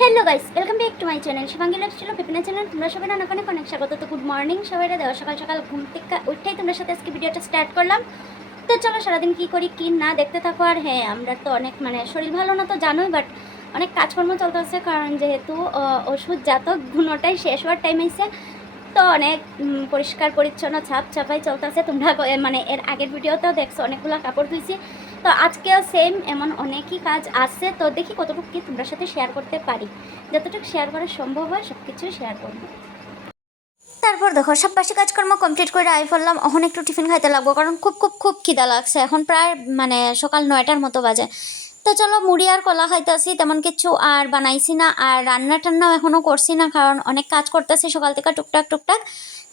Hello guys, welcome back to my channel Shivangi lifestyle পিপিনা channel. তোমরা সবাই অনেক অনেক স্বাগত। তো গুড মর্নিং সবাইরা, দেওয়া সকাল সকাল ঘুম থেকে উঠেই তোমার সাথে আজকে ভিডিওটা স্টার্ট করলাম। তো চলো সারাদিন কী করি কি না দেখতে থাকো। আর হ্যাঁ, আমরা তো অনেক শরীর ভালো না তো জানোই, বাট অনেক কাজকর্ম চলতেছে, কারণ যেহেতু ওষুধ জাতক গুণটাই শেষ হওয়ার টাইম হয়েছে। তো অনেক পরিষ্কার পরিচ্ছন্ন ছাপ ছাপাই চলতেছে। তোমরা এর আগের ভিডিওতেও দেখছো অনেকগুলো কাপড় ধুইছি। তো আজকেও সেম এমন অনেকই কাজ আছে। তো দেখি কতটুকু কি তোমরা সাথে শেয়ার করতে পারি। যতটুকু শেয়ার করা সম্ভব হয় সব কিছুই শেয়ার করবো। তারপর দেখো সব বাসি কাজকর্ম কমপ্লিট করে আই ফেললাম। এখন একটু টিফিন খাইতে লাগবো, কারণ খুব খুব খুব খিদা লাগছে। এখন প্রায় সকাল 9টার মতো বাজে। তো চলো মুড়ি আর কলা খাইতেছি, তেমন কিছু আর বানাইছি না, আর রান্না টান্নাও এখনও করছি না, কারণ অনেক কাজ করতেছি সকাল থেকে টুকটাক টুকটাক।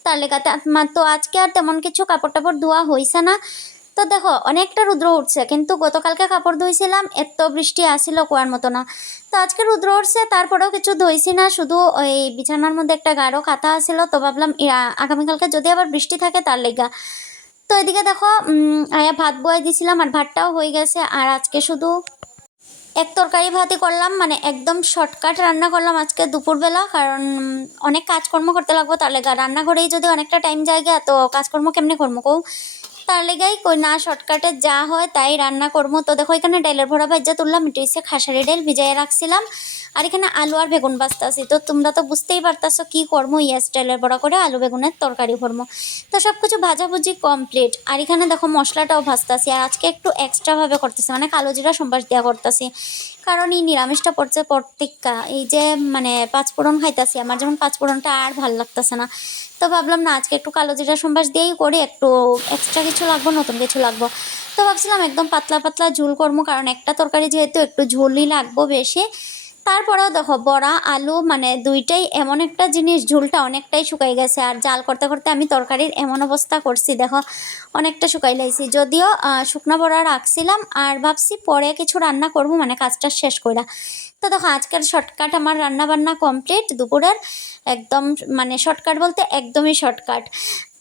তার লেগাতে তো আজকে আর তেমন কিছু কাপড় টাপড় ধোয়া হয়েছে না। তো দেখো অনেকটা রুদ্র উঠছে, কিন্তু গতকালকে কাপড় ধুইছিলাম এত বৃষ্টি আসিল কুয়ার মতো না। তো আজকে রুদ্র উঠছে, তারপরেও কিছু ধুইছি না, শুধু ওই বিছানার মধ্যে একটা গাঢ় কাঁথা আসিল। তো ভাবলাম আগামীকালকে যদি আবার বৃষ্টি থাকে তার লেগা। তো এদিকে দেখো আয়া ভাত বয়াই দিছিলাম, আর ভাতটাও হয়ে গেছে। আর আজকে শুধু এক তরকারি ভাতই করলাম, একদম শর্টকাট রান্না করলাম আজকে দুপুরবেলা, কারণ অনেক কাজকর্ম করতে লাগবো। তার লেগা রান্নাঘরেই যদি অনেকটা টাইম জায়গা, তো কাজকর্ম কেমনে করবো কৌ, তার লেগাই কই না শর্টকাটে যা হয় তাই রান্না করবো। তো দেখো এখানে ডাইলের ভরা ভাজা তুললাম, এটা হচ্ছে খাসারি ডাইল ভিজাইয়ে রাখছিলাম। আর এখানে আলু আর বেগুন বাজতাছি। তো তোমরা তো বুঝতেই পারতাছো কি করবো, ইয়াস ডাইলের বড়া করে আলু বেগুনের তরকারি করবো। তো সব কিছু ভাজাভুজি কমপ্লিট। আর এখানে দেখো মশলাটাও ভাজতাছি, আর আজকে একটু এক্সট্রাভাবে করতেছি, কালো জিরা সম্বাস দেওয়া করতেছি। কারণ এই নিরামিষটা পড়ছে প্রত্যেকটা, এই যে পাঁচফোড়ন খাইতেছি, আমার যেমন পাঁচফোড়নটা আর ভাল লাগতেছে না। তো ভাবলাম না আজকে একটু কালো জিরা সম্বাস দিয়েই করি, একটু এক্সট্রা কিছু লাগবো, নতুন কিছু লাগবো। তো ভাবছিলাম একদম পাতলা পাতলা ঝোল করবো, কারণ একটা তরকারি যেহেতু একটু ঝোলই লাগবো বেশি। তারপরেও দেখো বড়া আলু দুইটাই এমন একটা জিনিস, ঝোলটা অনেকটাই শুকাই গেছে। আর জাল করতে করতে আমি তরকারির এমন অবস্থা করছি, দেখো অনেকটা শুকাই লাইছি। যদিও শুকনো বড়া রাখছিলাম, আর ভাবছি পরে কিছু রান্না করবো, কাজটা শেষ কইরা। তো দেখো আজকের শর্টকাট আমার রান্না বান্না কমপ্লিট দুপুরের, একদম শর্টকাট বলতে একদমই শর্টকাট।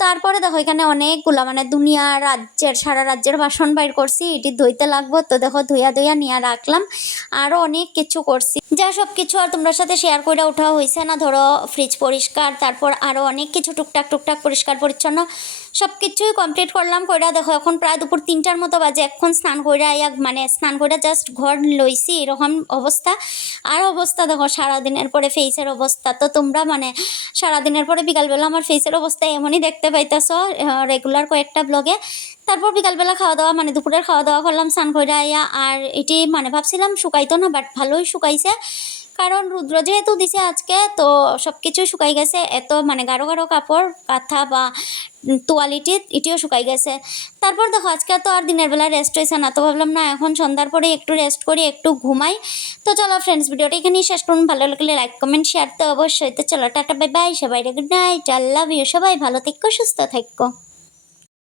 তারপরে দেখো এখানে অনেকগুলো দুনিয়া রাজ্যের সারা রাজ্যের বাসন বাইর করছি, এটি ধুইতে লাগবো। তো দেখো ধুইয়া ধুইয়া নিয়ে রাখলাম। আরও অনেক কিছু করছি, যা সব কিছু আর তোমার সাথে শেয়ার করে ওঠা হয়েছে না। ধরো ফ্রিজ পরিষ্কার, তারপর আরও অনেক কিছু টুকটাক টুকটাক পরিষ্কার পরিচ্ছন্ন সব কিছুই কমপ্লিট করলাম কইরা। দেখো এখন প্রায় দুপুর 3টার মতো বাজে। এখন স্নান কইরা স্নান কইরা জাস্ট ঘর লইছি, এরকম অবস্থা। আর অবস্থা দেখো সারাদিনের পরে ফেসের অবস্থা। তো তোমরা সারাদিনের পরে বিকালবেলা আমার ফেসের অবস্থা এমনই দেখতে পাইতেছ রেগুলার কয়েকটা ব্লগে। তারপর বিকালবেলা খাওয়া দাওয়া দুপুরের খাওয়া দাওয়া করলাম স্নান কইরা আইয়া। আর এটি ভাবছিলাম শুকাইতো না, বাট ভালোই শুকাইছে, কারণ রুদ্র যেহেতু দিছে আজকে, তো সব কিছুই শুকাই গেছে। এত গাঢ় গাঢ় কাপড় কাঁথা বা তোয়ালিটি এটিও শুকাই গেছে। তারপর দেখো আজকে তো আর দিনের বেলা রেস্ট হয়েছে না, তো ভাবলাম না এখন সন্ধ্যার পরে একটু রেস্ট করি, একটু ঘুমাই। তো চলো ফ্রেন্ডস, ভিডিওটা এখানেই শেষ করুন। ভালো লাগলে লাইক কমেন্ট শেয়ার তো অবশ্যই। তো চলো টাটা বাই বাই, সবাই good night, I love you. সবাই ভালো থেকো, সুস্থ থেকো।